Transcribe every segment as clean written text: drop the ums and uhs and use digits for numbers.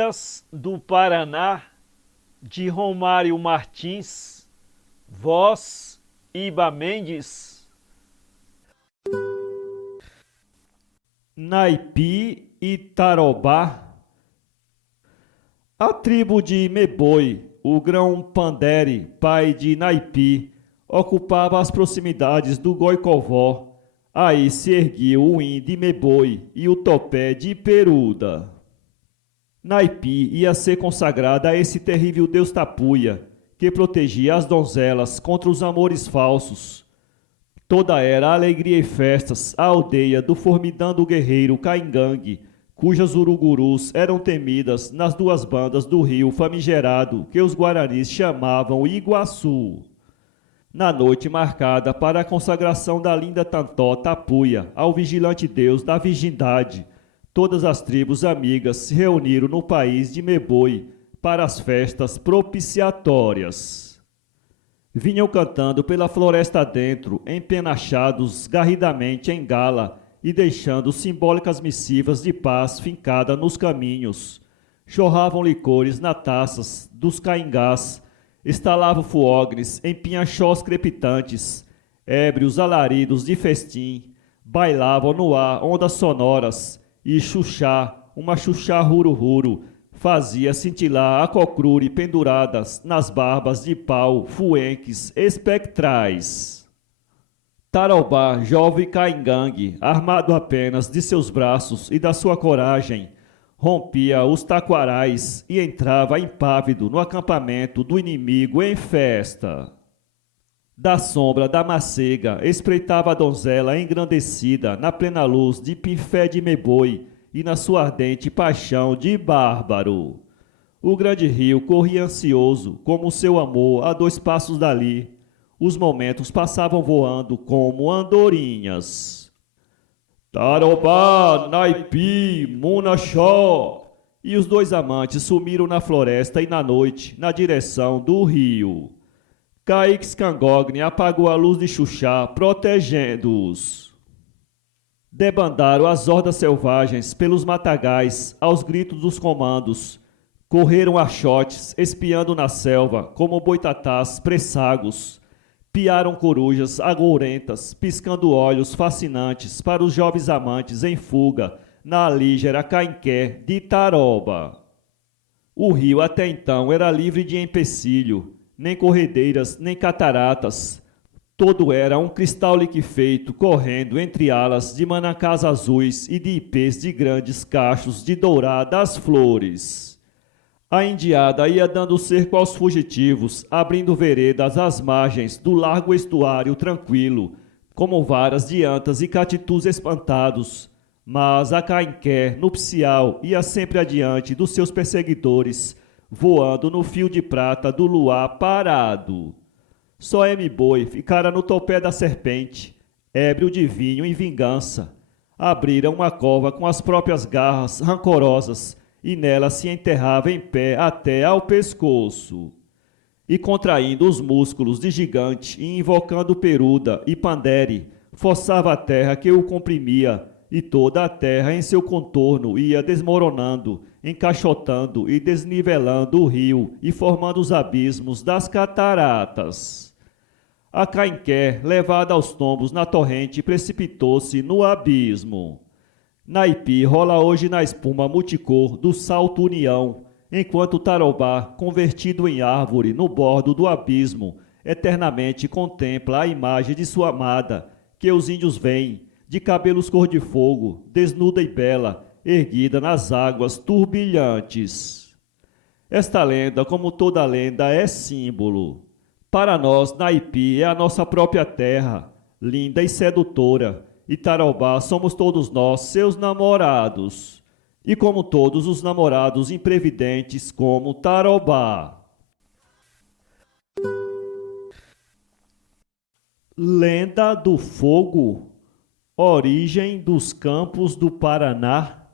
Lendas do Paraná, de Romário Martins, voz Iba Mendes. Naipi e Tarobá. A tribo de Meboi, o grão Pandere, pai de Naipi, ocupava as proximidades do Goicovó. Aí se erguiu o In de Meboi e o Topé de Peruda. Naipi ia ser consagrada a esse terrível deus Tapuia, que protegia as donzelas contra os amores falsos. Toda era alegria e festas a aldeia do formidando guerreiro Caingangue, cujas urugurus eram temidas nas duas bandas do rio famigerado que os guaranis chamavam Iguaçu. Na noite marcada para a consagração da linda Tantó Tapuia ao vigilante deus da virgindade, todas as tribos amigas se reuniram no país de Meboi para as festas propiciatórias. Vinham cantando pela floresta adentro, empenachados garridamente em gala e deixando simbólicas missivas de paz fincada nos caminhos. Jorravam licores nas taças dos caingás, estalavam fuogres em pinhachós crepitantes, ébrios alaridos de festim, bailavam no ar ondas sonoras, e Xuxá, uma Xuxá ruro-ruro, fazia cintilar a cocrure penduradas nas barbas de pau fuenques espectrais. Tarobá, jovem caingangue, armado apenas de seus braços e da sua coragem, rompia os taquarais e entrava impávido no acampamento do inimigo em festa. Da sombra da macega espreitava a donzela engrandecida na plena luz de Pinfé de Meboi e na sua ardente paixão de bárbaro. O grande rio corria ansioso como seu amor a 2 passos dali. Os momentos passavam voando como andorinhas. Tarobá, Naipi, Munachó. E os 2 amantes sumiram na floresta e na noite, na direção do rio. Caix Cangogne apagou a luz de Xuxá, protegendo-os. Debandaram as hordas selvagens pelos matagais, aos gritos dos comandos. Correram achotes, espiando na selva, como boitatás pressagos. Piaram corujas agourentas, piscando olhos fascinantes para os jovens amantes em fuga, na alígera cainqué de Taroba. O rio até então era livre de empecilho, nem corredeiras, nem cataratas. Todo era um cristal liquefeito correndo entre alas de manacás azuis e de ipês de grandes cachos de douradas flores. A indiada ia dando cerco aos fugitivos, abrindo veredas às margens do largo estuário tranquilo, como varas de antas e catitus espantados. Mas a cainqué nupcial ia sempre adiante dos seus perseguidores, voando no fio de prata do luar parado. Só M-Boi ficara no topé da serpente, ébrio de vinho em vingança. Abrira uma cova com as próprias garras rancorosas, e nela se enterrava em pé até ao pescoço. E contraindo os músculos de gigante e invocando Peruda e Pandere, forçava a terra que o comprimia, e toda a terra em seu contorno ia desmoronando, encaixotando e desnivelando o rio e formando os abismos das cataratas. A cainqué, levada aos tombos na torrente, precipitou-se no abismo. Naipi rola hoje na espuma multicor do Salto União, enquanto Tarobá, convertido em árvore no bordo do abismo, eternamente contempla a imagem de sua amada, que os índios veem, de cabelos cor de fogo, desnuda e bela, erguida nas águas turbilhantes. Esta lenda, como toda lenda, é símbolo. Para nós, Naipi é a nossa própria terra, linda e sedutora, e Tarobá somos todos nós, seus namorados. E como todos os namorados imprevidentes como Tarobá. Lenda do fogo, origem dos campos do Paraná.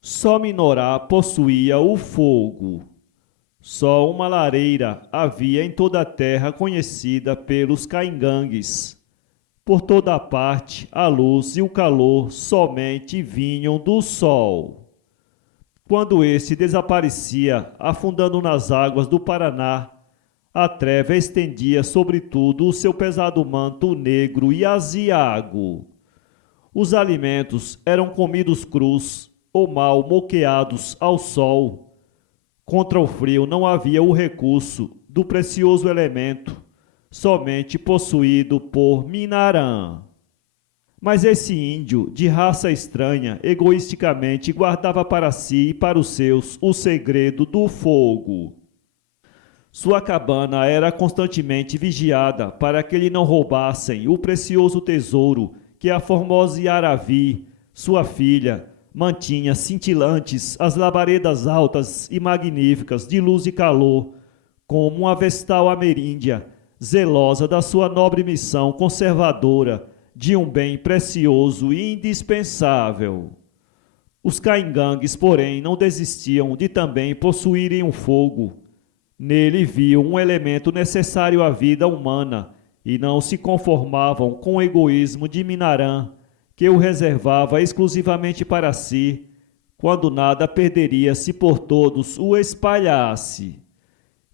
Só Minorá possuía o fogo. Só uma lareira havia em toda a terra conhecida pelos caingangues. Por toda a parte, a luz e o calor somente vinham do sol. Quando este desaparecia, afundando nas águas do Paraná, a treva estendia sobretudo o seu pesado manto negro e aziago. Os alimentos eram comidos crus ou mal moqueados ao sol. Contra o frio não havia o recurso do precioso elemento, somente possuído por Minarã. Mas esse índio, de raça estranha, egoisticamente guardava para si e para os seus o segredo do fogo. Sua cabana era constantemente vigiada para que lhe não roubassem o precioso tesouro que a formosa Yaravi, sua filha, mantinha cintilantes as labaredas altas e magníficas de luz e calor, como uma vestal ameríndia, zelosa da sua nobre missão conservadora de um bem precioso e indispensável. Os caingangues, porém, não desistiam de também possuírem um fogo. Nele viam um elemento necessário à vida humana e não se conformavam com o egoísmo de Minarã, que o reservava exclusivamente para si, quando nada perderia se por todos o espalhasse.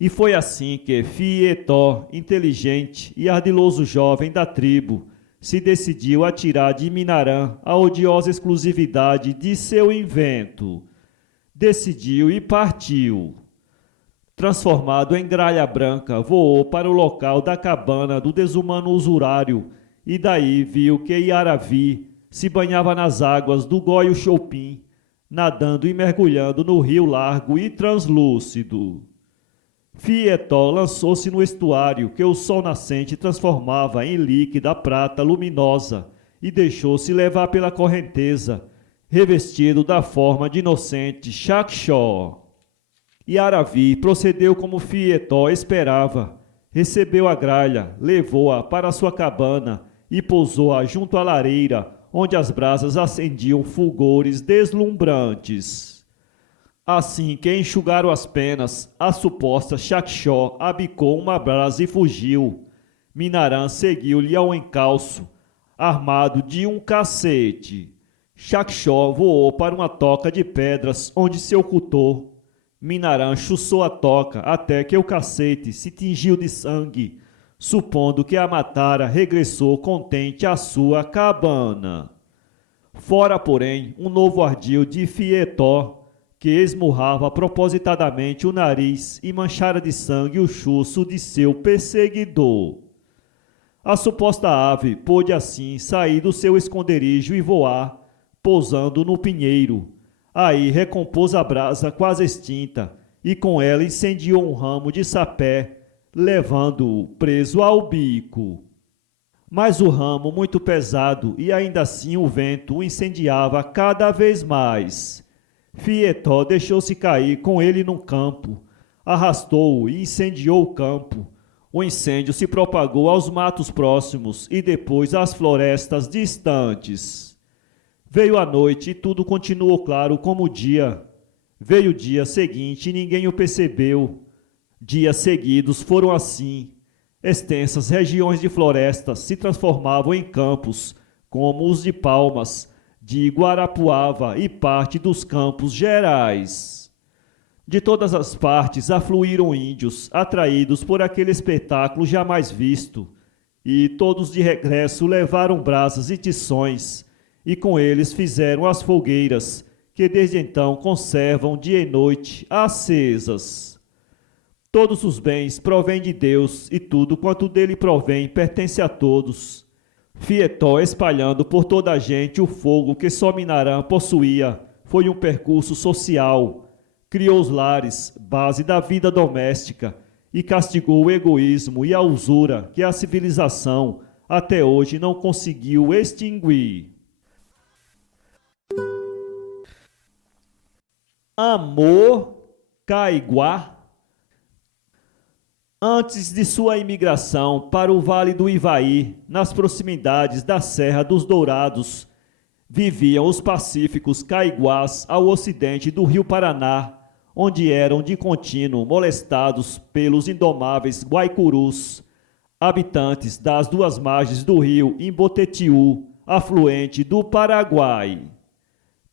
E foi assim que Fietó, inteligente e ardiloso jovem da tribo, se decidiu a tirar de Minarã a odiosa exclusividade de seu invento. Decidiu e partiu. Transformado em gralha branca, voou para o local da cabana do desumano usurário e daí viu que Yaravi se banhava nas águas do Goio Choupim, nadando e mergulhando no rio largo e translúcido. Fietó lançou-se no estuário que o sol nascente transformava em líquida prata luminosa e deixou-se levar pela correnteza, revestido da forma de inocente Xaxó. Yaravi procedeu como Fietó esperava, recebeu a gralha, levou-a para sua cabana e pousou-a junto à lareira, onde as brasas acendiam fulgores deslumbrantes. Assim que enxugaram as penas, a suposta Xaxó abicou uma brasa e fugiu. Minarã seguiu-lhe ao encalço, armado de um cacete. Xaxó voou para uma toca de pedras, onde se ocultou. Minarã chuçou a toca até que o cacete se tingiu de sangue. Supondo que a matara, regressou contente à sua cabana. Fora, porém, um novo ardil de Fietó, que esmurrava propositadamente o nariz e manchara de sangue o chuço de seu perseguidor. A suposta ave pôde assim sair do seu esconderijo e voar, pousando no pinheiro. Aí recompôs a brasa quase extinta e com ela incendiou um ramo de sapé, levando-o preso ao bico. Mas o ramo muito pesado e ainda assim o vento o incendiava cada vez mais. Fietó deixou-se cair com ele num campo, arrastou-o e incendiou o campo. O incêndio se propagou aos matos próximos e depois às florestas distantes. Veio a noite e tudo continuou claro como o dia. Veio o dia seguinte e ninguém o percebeu. Dias seguidos foram assim. Extensas regiões de florestas se transformavam em campos, como os de Palmas, de Guarapuava e parte dos Campos Gerais. De todas as partes afluíram índios, atraídos por aquele espetáculo jamais visto, e todos de regresso levaram brasas e tições, e com eles fizeram as fogueiras, que desde então conservam dia e noite acesas. Todos os bens provêm de Deus, e tudo quanto dele provém pertence a todos. Fietó, espalhando por toda a gente o fogo que só Minarã possuía, foi um percurso social. Criou os lares, base da vida doméstica, e castigou o egoísmo e a usura que a civilização até hoje não conseguiu extinguir. Amor Caiguá. Antes de sua imigração para o Vale do Ivaí, nas proximidades da Serra dos Dourados, viviam os pacíficos caiguás ao ocidente do rio Paraná, onde eram de contínuo molestados pelos indomáveis guaicurus, habitantes das duas margens do rio Imbotetiú, afluente do Paraguai.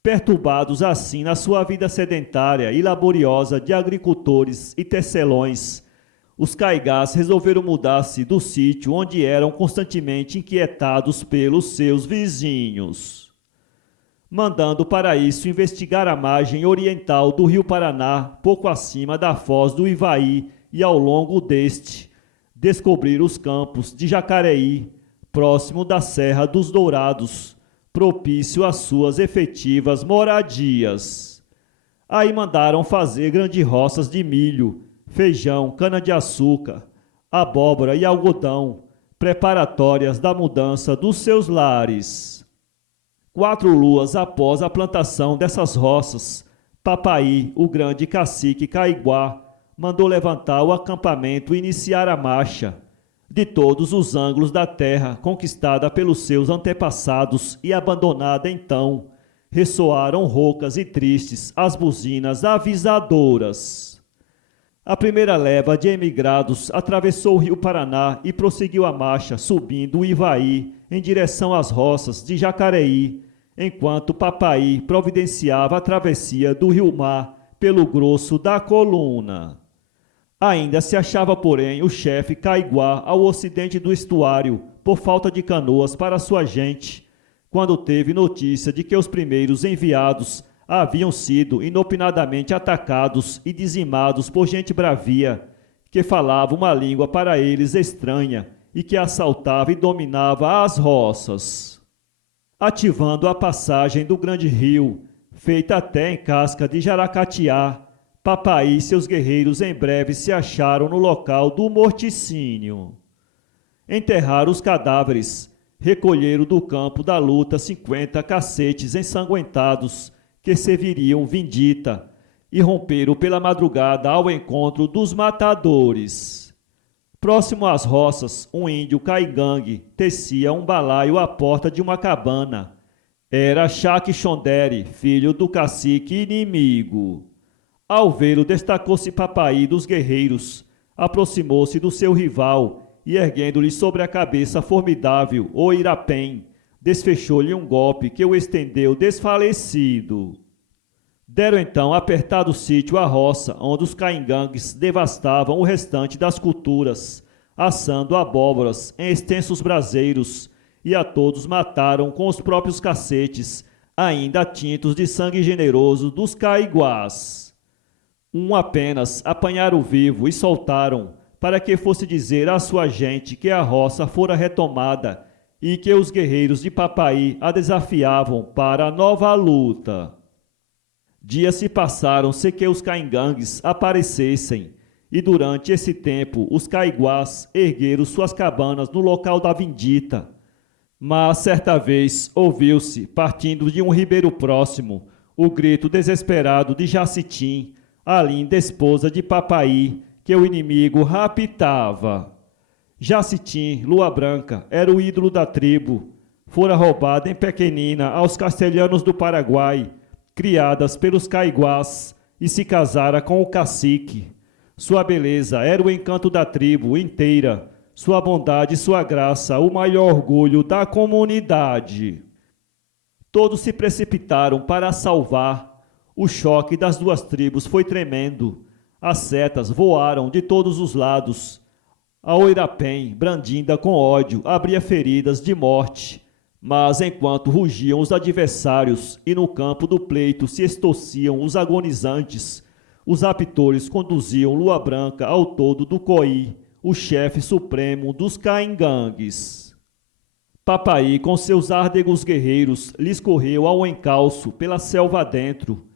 Perturbados assim na sua vida sedentária e laboriosa de agricultores e tecelões, os caigás resolveram mudar-se do sítio onde eram constantemente inquietados pelos seus vizinhos, mandando para isso investigar a margem oriental do rio Paraná, pouco acima da foz do Ivaí, e ao longo deste, descobrir os campos de Jacareí, próximo da Serra dos Dourados, propício às suas efetivas moradias. Aí mandaram fazer grandes roças de milho, feijão, cana-de-açúcar, abóbora e algodão, preparatórias da mudança dos seus lares. 4 luas após a plantação dessas roças, Papaí, o grande cacique Caiguá, mandou levantar o acampamento e iniciar a marcha. De todos os ângulos da terra conquistada pelos seus antepassados e abandonada então, ressoaram roucas e tristes as buzinas avisadoras. A primeira leva de emigrados atravessou o rio Paraná e prosseguiu a marcha, subindo o Ivaí em direção às roças de Jacareí, enquanto Papaí providenciava a travessia do rio Mar pelo grosso da coluna. Ainda se achava, porém, o chefe Caiguá ao ocidente do estuário, por falta de canoas para sua gente, quando teve notícia de que os primeiros enviados haviam sido inopinadamente atacados e dizimados por gente bravia, que falava uma língua para eles estranha e que assaltava e dominava as roças. Ativando a passagem do grande rio, feita até em casca de Jaracatiá, Papaí e seus guerreiros em breve se acharam no local do morticínio. Enterraram os cadáveres, recolheram do campo da luta 50 cacetes ensanguentados que serviriam vindita e romperam pela madrugada ao encontro dos matadores. Próximo às roças, um índio caigangue tecia um balaio à porta de uma cabana. Era Chaque Xondere, filho do cacique inimigo. Ao vê-lo, destacou-se Papaí dos guerreiros, aproximou-se do seu rival e, erguendo-lhe sobre a cabeça formidável o Irapém, desfechou-lhe um golpe que o estendeu desfalecido. Deram então apertado sítio à roça, onde os caingangues devastavam o restante das culturas, assando abóboras em extensos braseiros, e a todos mataram com os próprios cacetes, ainda tintos de sangue generoso dos caiguás. Um apenas apanharam vivo e soltaram, para que fosse dizer à sua gente que a roça fora retomada e que os guerreiros de Papaí a desafiavam para a nova luta. Dias se passaram sem que os caingangues aparecessem, e durante esse tempo os caiguás ergueram suas cabanas no local da vindita. Mas certa vez ouviu-se, partindo de um ribeiro próximo, o grito desesperado de Jacitim, a linda esposa de Papaí, que o inimigo raptava. Jacitim, Lua Branca, era o ídolo da tribo. Fora roubada em pequenina aos castelhanos do Paraguai, criadas pelos caiguás, e se casara com o cacique. Sua beleza era o encanto da tribo inteira, sua bondade e sua graça o maior orgulho da comunidade. Todos se precipitaram para a salvar. O choque das duas tribos foi tremendo. As setas voaram de todos os lados. A Oirapém, brandinda com ódio, abria feridas de morte. Mas enquanto rugiam os adversários e no campo do pleito se estorciam os agonizantes, os raptores conduziam Lua Branca ao todo do Coí, o chefe supremo dos caingangues. Papaí, com seus árdegos guerreiros, lhes correu ao encalço pela selva adentro.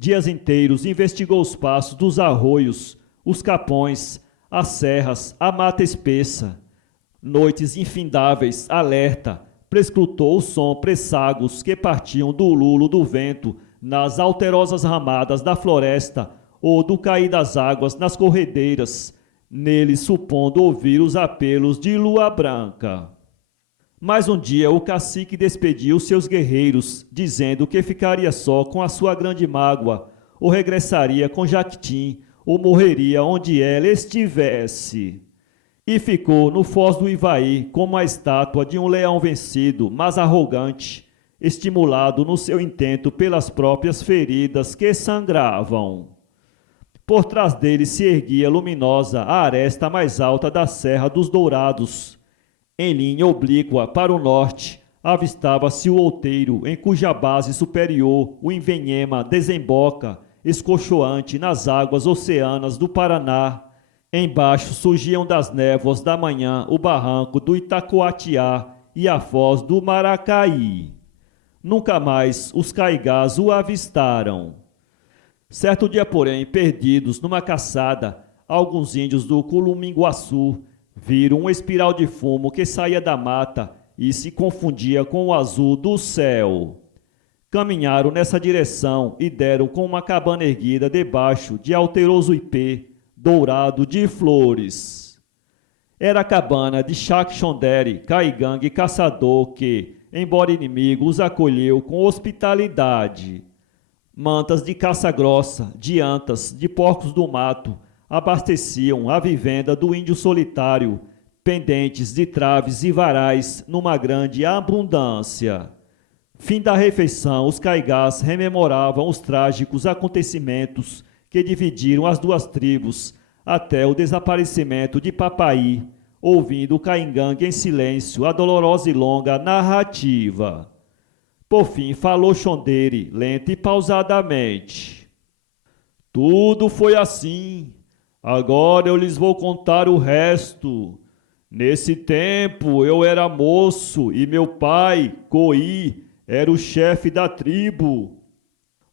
Dias inteiros investigou os passos dos arroios, os capões, as serras, a mata espessa. Noites infindáveis, alerta, prescrutou o som pressagos que partiam do lulo do vento nas alterosas ramadas da floresta ou do cair das águas nas corredeiras, nele supondo ouvir os apelos de Lua Branca. Mas um dia o cacique despediu seus guerreiros, dizendo que ficaria só com a sua grande mágoa, ou regressaria com Jactim, ou morreria onde ela estivesse. E ficou no foz do Ivaí como a estátua de um leão vencido, mas arrogante, estimulado no seu intento pelas próprias feridas que sangravam. Por trás dele se erguia luminosa a aresta mais alta da Serra dos Dourados. Em linha oblíqua para o norte, avistava-se o outeiro, em cuja base superior o Invenhema desemboca, escochoante nas águas oceanas do Paraná. Embaixo surgiam das névoas da manhã o barranco do Itacoatiá e a foz do Maracaí. Nunca mais os caigás o avistaram. Certo dia, porém, perdidos numa caçada, alguns índios do Culuminguaçu viram uma espiral de fumo que saía da mata e se confundia com o azul do céu. Caminharam nessa direção e deram com uma cabana erguida debaixo de alteroso ipê, dourado de flores. Era a cabana de Chakchondere, caigangue caçador que, embora inimigo, os acolheu com hospitalidade. Mantas de caça grossa, de antas, de porcos do mato, abasteciam a vivenda do índio solitário, pendentes de traves e varais numa grande abundância. Fim da refeição, os caigás rememoravam os trágicos acontecimentos que dividiram as duas tribos até o desaparecimento de Papaí, ouvindo o caingangue em silêncio a dolorosa e longa narrativa. Por fim falou Chondere, lenta e pausadamente. Tudo foi assim. Agora eu lhes vou contar o resto. Nesse tempo eu era moço e meu pai, Coí, era o chefe da tribo.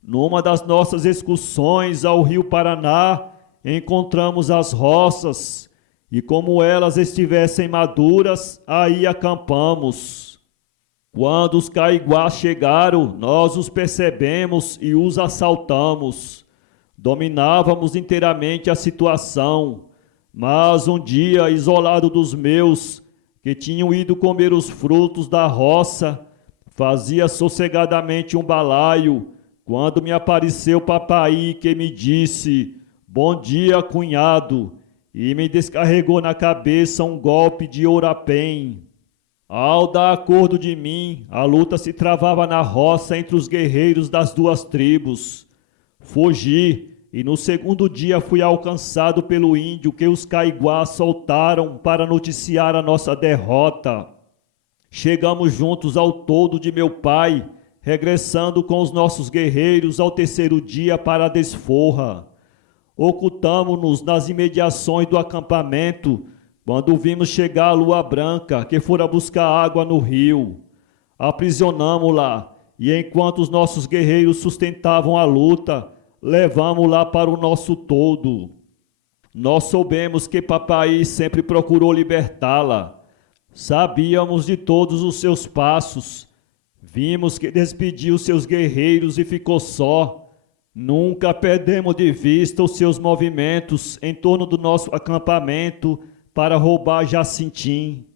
Numa das nossas excursões ao rio Paraná, encontramos as roças e, como elas estivessem maduras, aí acampamos. Quando os caiguás chegaram, nós os percebemos e os assaltamos. Dominávamos inteiramente a situação, mas um dia, isolado dos meus, que tinham ido comer os frutos da roça, fazia sossegadamente um balaio, quando me apareceu Papaí, que me disse: "Bom dia, cunhado", e me descarregou na cabeça um golpe de ourapém. Ao dar acordo de mim, a luta se travava na roça entre os guerreiros das duas tribos. Fugi, e no segundo dia fui alcançado pelo índio que os caiguás soltaram para noticiar a nossa derrota. Chegamos juntos ao todo de meu pai, regressando com os nossos guerreiros ao terceiro dia para a desforra. Ocultamo-nos nas imediações do acampamento, quando vimos chegar a lua branca, que fora buscar água no rio. Aprisionamo-la, e enquanto os nossos guerreiros sustentavam a luta, levamo-la para o nosso todo. Nós soubemos que Papaí sempre procurou libertá-la. Sabíamos de todos os seus passos. Vimos que despediu seus guerreiros e ficou só. Nunca perdemos de vista os seus movimentos em torno do nosso acampamento para roubar Jacintim.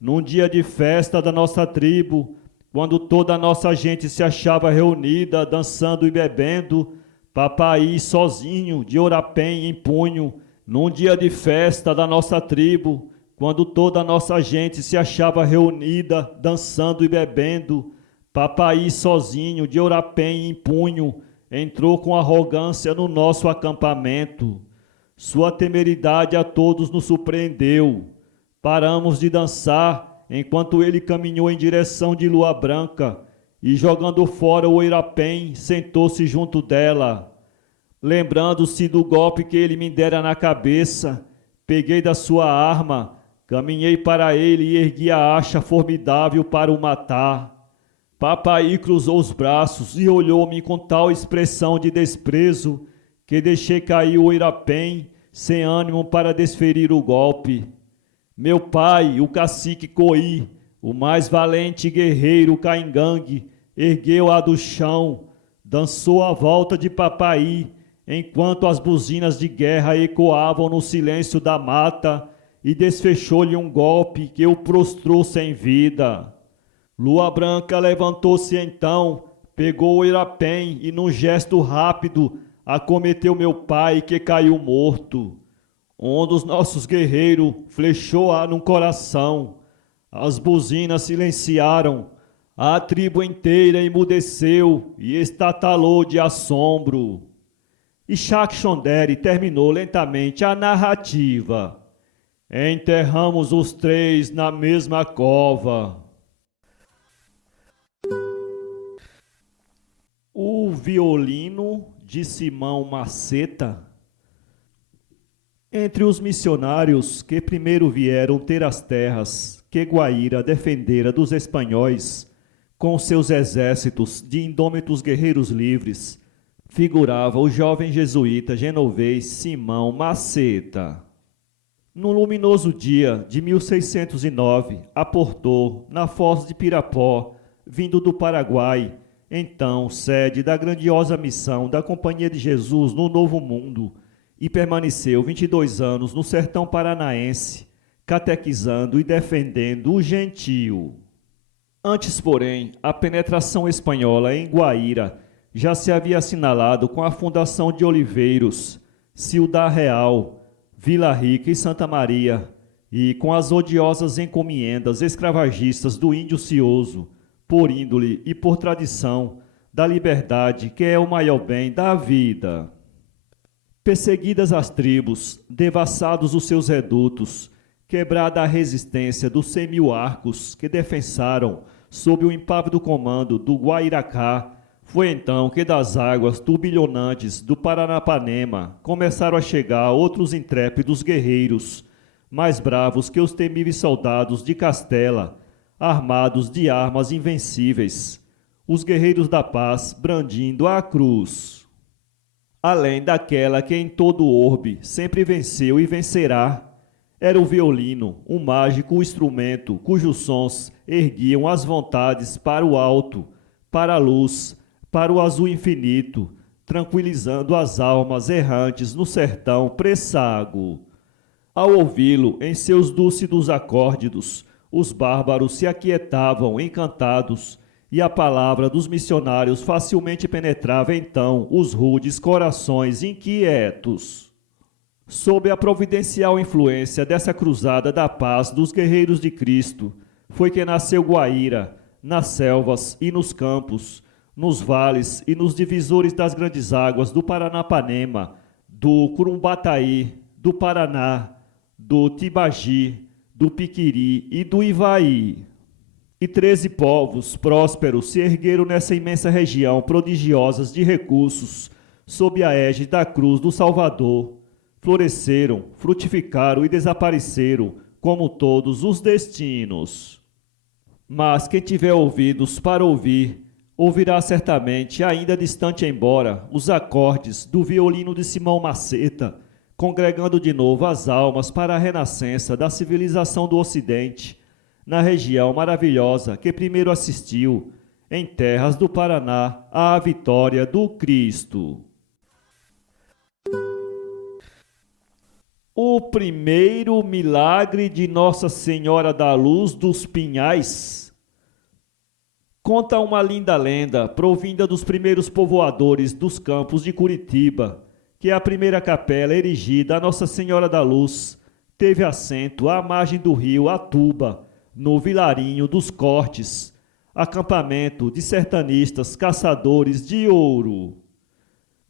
Num dia de festa da nossa tribo, quando toda a nossa gente se achava reunida, dançando e bebendo, Papaí sozinho, de ourapém em punho. Num dia de festa da nossa tribo, quando toda a nossa gente se achava reunida, dançando e bebendo, Papaí sozinho, de ourapém em punho, entrou com arrogância no nosso acampamento. Sua temeridade a todos nos surpreendeu. Paramos de dançar enquanto ele caminhou em direção de Lua Branca e, jogando fora o ourapém, sentou-se junto dela. Lembrando-se do golpe que ele me dera na cabeça, peguei da sua arma, caminhei para ele e ergui a acha formidável para o matar. Papaí cruzou os braços e olhou-me com tal expressão de desprezo que deixei cair o ourapém, sem ânimo para desferir o golpe. Meu pai, o cacique Coí, o mais valente guerreiro caingangue, ergueu-a do chão, dançou a volta de Papaí, enquanto as buzinas de guerra ecoavam no silêncio da mata, e desfechou-lhe um golpe que o prostrou sem vida. Lua Branca levantou-se então, pegou o ourapém e, num gesto rápido, acometeu meu pai, que caiu morto. Um dos nossos guerreiros flechou-a no coração. As buzinas silenciaram. A tribo inteira emudeceu e estatalou de assombro. E Shakshondere terminou lentamente a narrativa. Enterramos os três na mesma cova. O violino de Simão Maceta. Entre os missionários que primeiro vieram ter as terras que Guaíra defendera dos espanhóis, com seus exércitos de indômitos guerreiros livres, figurava o jovem jesuíta genovês Simão Maceta. No luminoso dia de 1609, aportou na foz de Pirapó, vindo do Paraguai, então sede da grandiosa missão da Companhia de Jesus no Novo Mundo, e permaneceu 22 anos no sertão paranaense, catequizando e defendendo o gentio. Antes, porém, a penetração espanhola em Guaíra já se havia assinalado com a fundação de Oliveiros, Ciudad Real, Vila Rica e Santa Maria, e com as odiosas encomiendas escravagistas do índio cioso, por índole e por tradição, da liberdade que é o maior bem da vida. Perseguidas as tribos, devassados os seus redutos, quebrada a resistência dos 100.000 arcos que defensaram sob o impávido comando do Guairacá, foi então que das águas turbilhonantes do Paranapanema começaram a chegar outros intrépidos guerreiros, mais bravos que os temíveis soldados de Castela, armados de armas invencíveis, os guerreiros da paz brandindo a cruz. Além daquela que em todo o orbe sempre venceu e vencerá, era o violino, um mágico instrumento cujos sons erguiam as vontades para o alto, para a luz, para o azul infinito, tranquilizando as almas errantes no sertão pressago. Ao ouvi-lo em seus dúlcidos acórdidos, os bárbaros se aquietavam encantados, e a palavra dos missionários facilmente penetrava então os rudes corações inquietos. Sob a providencial influência dessa cruzada da paz dos guerreiros de Cristo, foi que nasceu Guaíra, nas selvas e nos campos, nos vales e nos divisores das grandes águas do Paranapanema, do Curumbataí, do Paraná, do Tibagi, do Piquiri e do Ivaí. E 13 povos prósperos se ergueram nessa imensa região prodigiosas de recursos, sob a égide da cruz do Salvador. Floresceram, frutificaram e desapareceram, como todos os destinos. Mas quem tiver ouvidos para ouvir, ouvirá certamente, ainda distante embora, os acordes do violino de Simão Maceta, congregando de novo as almas para a renascença da civilização do Ocidente, na região maravilhosa que primeiro assistiu, em terras do Paraná, à vitória do Cristo. O primeiro milagre de Nossa Senhora da Luz dos Pinhais. Conta uma linda lenda, provinda dos primeiros povoadores dos campos de Curitiba, que a primeira capela erigida a Nossa Senhora da Luz teve assento à margem do rio Atuba, no vilarinho dos Cortes, acampamento de sertanistas caçadores de ouro.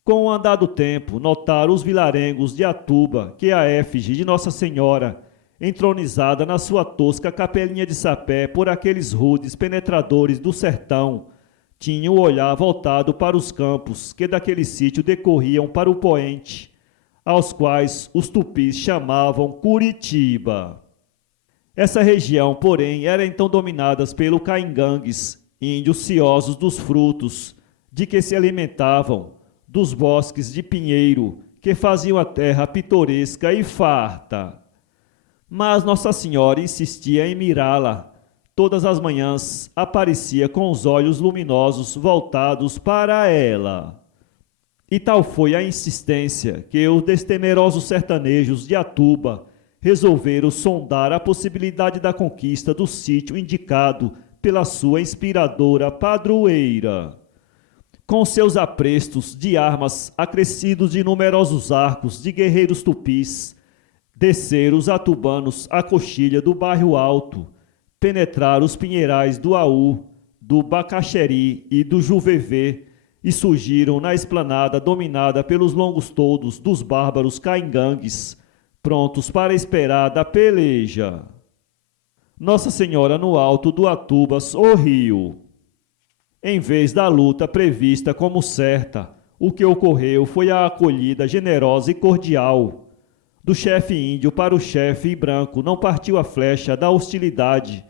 Com o andar do tempo, notaram os vilarengos de Atuba que a efígie de Nossa Senhora, entronizada na sua tosca capelinha de sapé por aqueles rudes penetradores do sertão, tinha o olhar voltado para os campos que daquele sítio decorriam para o poente, aos quais os tupis chamavam Curitiba. Essa região, porém, era então dominada pelo caingangues, índios ciosos dos frutos, de que se alimentavam, dos bosques de pinheiro, que faziam a terra pitoresca e farta. Mas Nossa Senhora insistia em mirá-la. Todas as manhãs aparecia com os olhos luminosos voltados para ela. E tal foi a insistência que os destemerosos sertanejos de Atuba resolveram sondar a possibilidade da conquista do sítio indicado pela sua inspiradora padroeira. Com seus aprestos de armas acrescidos de numerosos arcos de guerreiros tupis, desceram os atubanos a coxilha do bairro Alto, penetraram os pinheirais do Aú, do Bacaxeri e do Juvevê e surgiram na esplanada dominada pelos longos toldos dos bárbaros caingangues, prontos para esperar da peleja. Nossa Senhora no alto do Atuba sorriu. Em vez da luta prevista como certa, o que ocorreu foi a acolhida generosa e cordial. Do chefe índio para o chefe branco não partiu a flecha da hostilidade,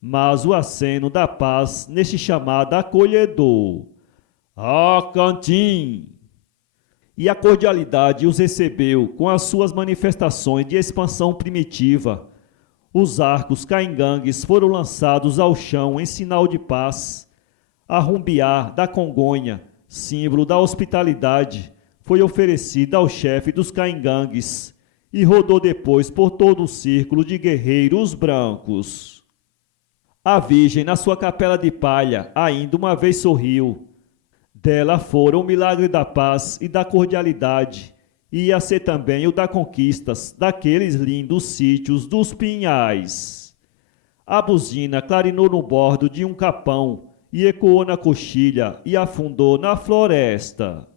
mas o aceno da paz neste chamado acolhedor. Ah, Cantim! E a cordialidade os recebeu com as suas manifestações de expansão primitiva. Os arcos caingangues foram lançados ao chão em sinal de paz. A rumbiar da Congonha, símbolo da hospitalidade, foi oferecida ao chefe dos caingangues e rodou depois por todo o círculo de guerreiros brancos. A Virgem, na sua capela de palha, ainda uma vez sorriu. Dela fora o milagre da paz e da cordialidade, e ia ser também o da conquistas daqueles lindos sítios dos pinhais. A buzina clarinou no bordo de um capão, e ecoou na coxilha e afundou na floresta.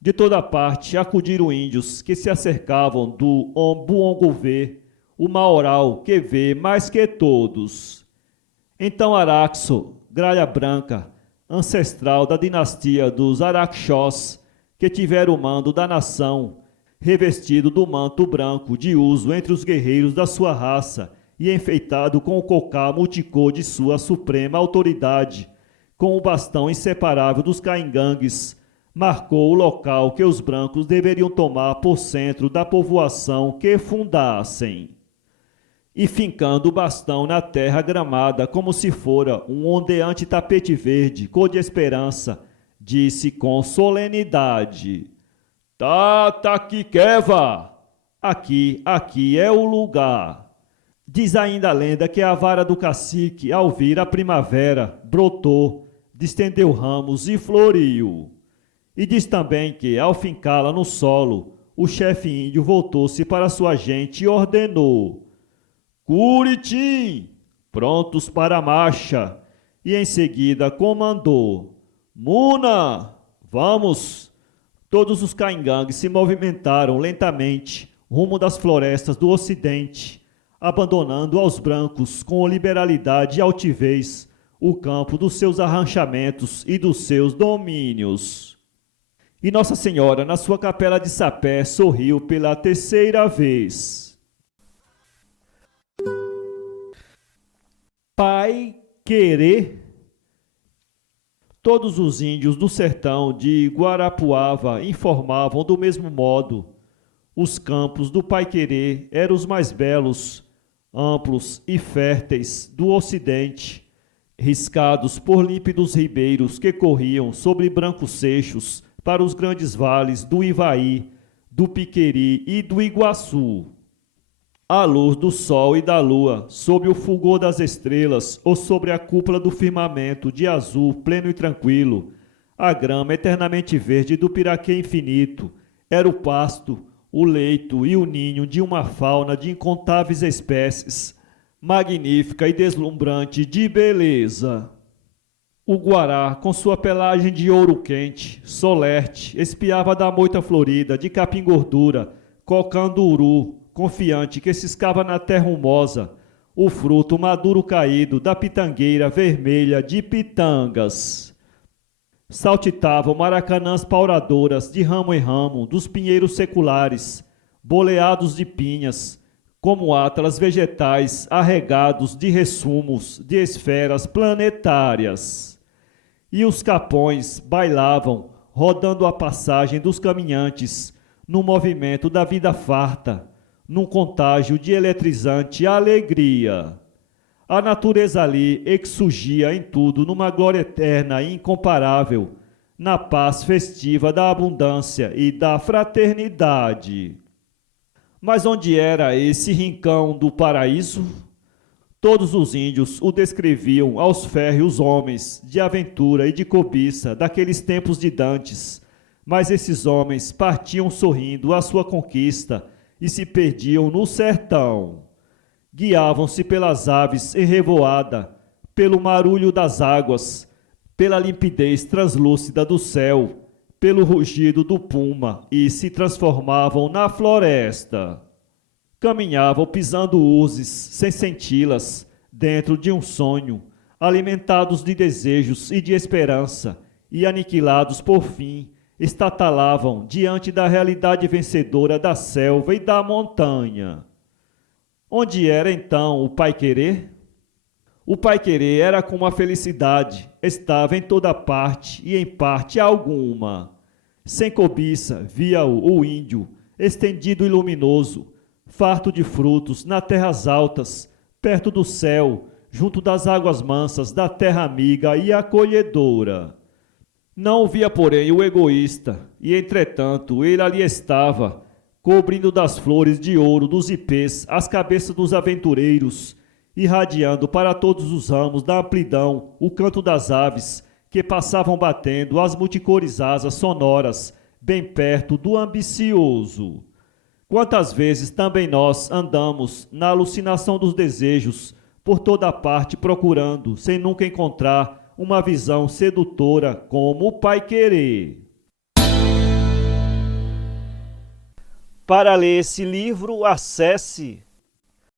De toda parte acudiram índios que se acercavam do Ombuonguvê, o maoral que vê mais que todos. Então Araxo, gralha branca, ancestral da dinastia dos Araxós, que tiveram o mando da nação, revestido do manto branco de uso entre os guerreiros da sua raça, e enfeitado com o cocá multicor de sua suprema autoridade, com o bastão inseparável dos caingangues, marcou o local que os brancos deveriam tomar por centro da povoação que fundassem. E fincando o bastão na terra gramada como se fora um ondeante tapete verde, cor de esperança, disse com solenidade: Tata Kikeva! Aqui é o lugar. Diz ainda a lenda que a vara do cacique, ao vir a primavera, brotou, distendeu ramos e floriu. E diz também que, ao fincá-la no solo, o chefe índio voltou-se para sua gente e ordenou: Curitim, prontos para a marcha. E em seguida comandou: Muna, vamos! Todos os caingangues se movimentaram lentamente, rumo das florestas do ocidente, abandonando aos brancos, com liberalidade e altivez, o campo dos seus arranchamentos e dos seus domínios. E Nossa Senhora, na sua capela de Sapé, sorriu pela terceira vez. Pai querer. Todos os índios do sertão de Guarapuava informavam do mesmo modo. Os campos do Pai Querer eram os mais belos, amplos e férteis do ocidente, riscados por límpidos ribeiros que corriam sobre brancos seixos para os grandes vales do Ivaí, do Piqueri e do Iguaçu. À luz do sol e da lua, sob o fulgor das estrelas ou sobre a cúpula do firmamento de azul pleno e tranquilo, a grama eternamente verde do piraquê infinito era o pasto, o leito e o ninho de uma fauna de incontáveis espécies, magnífica e deslumbrante de beleza. O guará, com sua pelagem de ouro quente, solerte, espiava da moita florida de capim gordura, cocando uru, confiante que ciscava na terra humosa, o fruto maduro caído da pitangueira vermelha de pitangas. Saltitavam maracanãs pauradoras de ramo em ramo dos pinheiros seculares, boleados de pinhas, como atlas vegetais arregados de ressumos de esferas planetárias. E os capões bailavam, rodando a passagem dos caminhantes, no movimento da vida farta, num contágio de eletrizante alegria. A natureza ali exsurgia em tudo numa glória eterna e incomparável, na paz festiva da abundância e da fraternidade. Mas onde era esse rincão do paraíso? Todos os índios o descreviam aos férreos homens de aventura e de cobiça daqueles tempos de dantes, mas esses homens partiam sorrindo à sua conquista e se perdiam no sertão. Guiavam-se pelas aves em revoada, pelo marulho das águas, pela limpidez translúcida do céu, pelo rugido do puma, e se transformavam na floresta. Caminhavam pisando urzes, sem senti-las, dentro de um sonho, alimentados de desejos e de esperança, e aniquilados por fim, estatalavam diante da realidade vencedora da selva e da montanha. Onde era então o Pai-Querer? O Pai-Querer era como a felicidade, estava em toda parte e em parte alguma. Sem cobiça, via-o o índio, estendido e luminoso, farto de frutos, nas terras altas, perto do céu, junto das águas mansas da terra amiga e acolhedora. Não o via, porém, o egoísta, e entretanto ele ali estava, cobrindo das flores de ouro dos ipês as cabeças dos aventureiros, irradiando para todos os ramos da amplidão o canto das aves que passavam batendo as multicores asas sonoras bem perto do ambicioso. Quantas vezes também nós andamos na alucinação dos desejos, por toda parte procurando, sem nunca encontrar uma visão sedutora como o Pai-Querer. Para ler esse livro, acesse